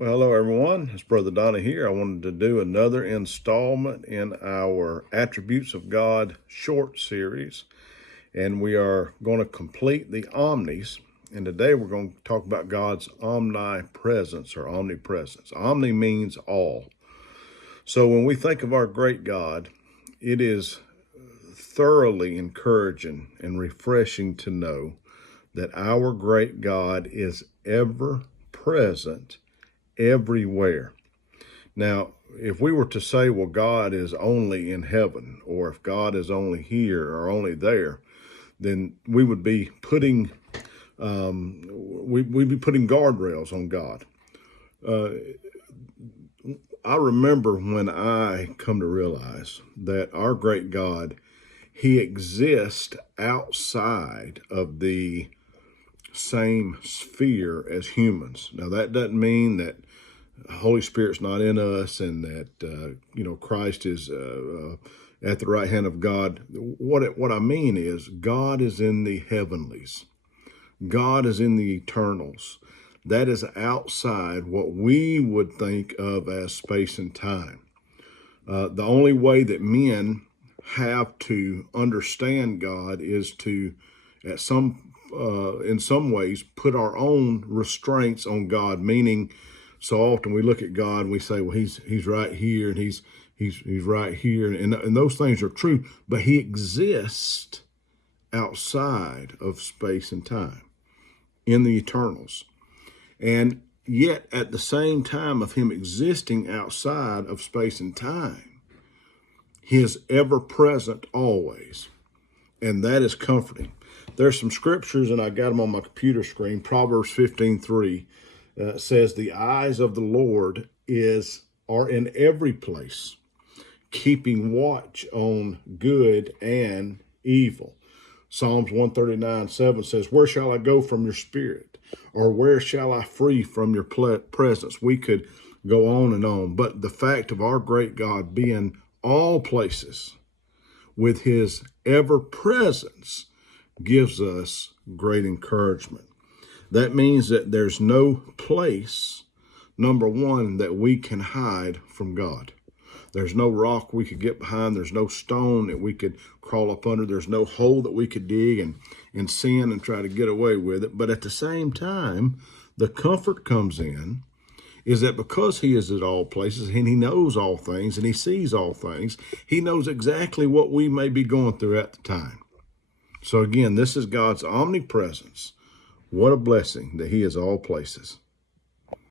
Well, hello everyone. It's Brother Donnie here. I wanted to do another installment in our Attributes of God short series, and we are going to complete the omnis. And today we're going to talk about God's omnipresence or omnipresence. Omni means all. So when we think of our great God, it is thoroughly encouraging and refreshing to know that our great God is ever present everywhere. Now, if we were to say, well, God is only in heaven, or if God is only here or only there, then we would be putting we'd be putting guardrails on God. I remember when I come to realize that our great God, he exists outside of the same sphere as humans. Now, that doesn't mean that Holy Spirit's not in us and that, Christ is at the right hand of God. What I mean is God is in the heavenlies. God is in the eternals. That is outside what we would think of as space and time. The only way that men have to understand God is to, in some ways, put our own restraints on God. Meaning, so often we look at God and we say, well, he's right here and he's right here, and those things are true, but he exists outside of space and time, in the eternals. And yet, at the same time of him existing outside of space and time, he is ever present always. And that is comforting. There's some scriptures, and I got them on my computer screen. Proverbs 15:3 says, the eyes of the Lord are in every place, keeping watch on good and evil. Psalms 139:7 says, where shall I go from your spirit? Or where shall I flee from your presence? We could go on, but the fact of our great God being all places with his ever presence gives us great encouragement. That means that there's no place, number one, that we can hide from God. There's no rock we could get behind. There's no stone that we could crawl up under. There's no hole that we could dig and sin and try to get away with it. But at the same time, the comfort comes in is that because he is at all places and he knows all things and he sees all things, he knows exactly what we may be going through at the time. So again, this is God's omnipresence. What a blessing that he is all places.